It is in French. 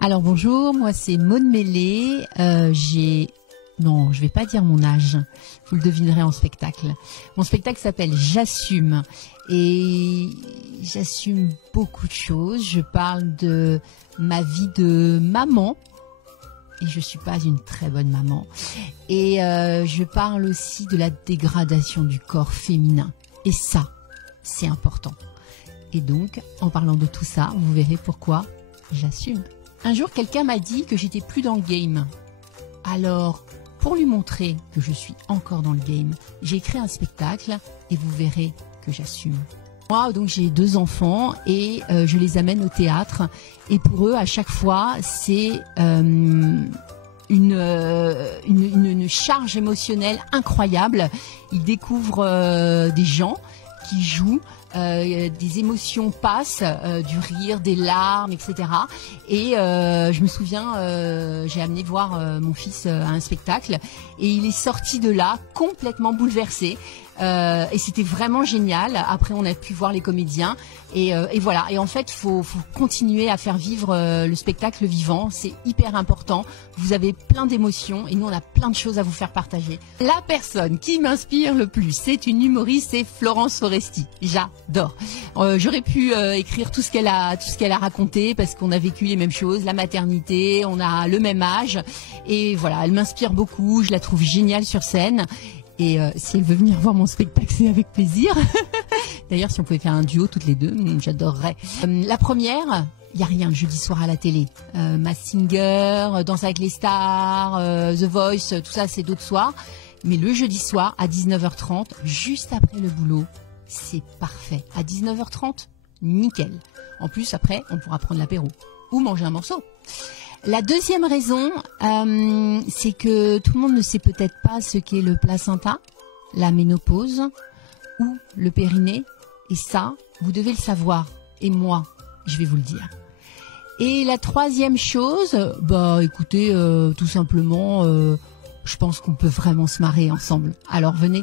Alors bonjour, moi c'est Maud Mélé, Non, je vais pas dire mon âge, vous le devinerez en spectacle. Mon spectacle s'appelle J'assume et j'assume beaucoup de choses. Je parle de ma vie de maman et je suis pas une très bonne maman. Et je parle aussi de la dégradation du corps féminin et ça, c'est important. Et donc, en parlant de tout ça, vous verrez pourquoi j'assume. Un jour, quelqu'un m'a dit que j'étais plus dans le game. Alors, pour lui montrer que je suis encore dans le game, j'ai écrit un spectacle et vous verrez que j'assume. Moi, donc, j'ai 2 enfants et je les amène au théâtre. Et pour eux, à chaque fois, c'est une charge émotionnelle incroyable. Ils découvrent des gens qui jouent. Des émotions passent, du rire, des larmes, etc. Et je me souviens, j'ai amené voir mon fils à un spectacle et il est sorti de là complètement bouleversé. Et c'était vraiment génial. Après, on a pu voir les comédiens et voilà. Et en fait, faut continuer à faire vivre le spectacle vivant. C'est hyper important. Vous avez plein d'émotions et nous, on a plein de choses à vous faire partager. La personne qui m'inspire le plus, c'est une humoriste, c'est Florence Foresti. J'adore. J'aurais pu écrire tout ce qu'elle a raconté parce qu'on a vécu les mêmes choses, la maternité, on a le même âge et voilà. Elle m'inspire beaucoup. Je la trouve géniale sur scène. Et si elle veut venir voir mon spectacle, c'est avec plaisir. D'ailleurs, si on pouvait faire un duo toutes les deux, j'adorerais. La première, il n'y a rien le jeudi soir à la télé. Masked Singer, Danse avec les stars, The Voice, tout ça, c'est d'autres soirs. Mais le jeudi soir, à 19h30, juste après le boulot, c'est parfait. À 19h30, nickel. En plus, après, on pourra prendre l'apéro ou manger un morceau. La deuxième raison, c'est que tout le monde ne sait peut-être pas ce qu'est le placenta, la ménopause ou le périnée. Et ça, vous devez le savoir. Et moi, je vais vous le dire. Et la troisième chose, écoutez, tout simplement, je pense qu'on peut vraiment se marrer ensemble. Alors venez.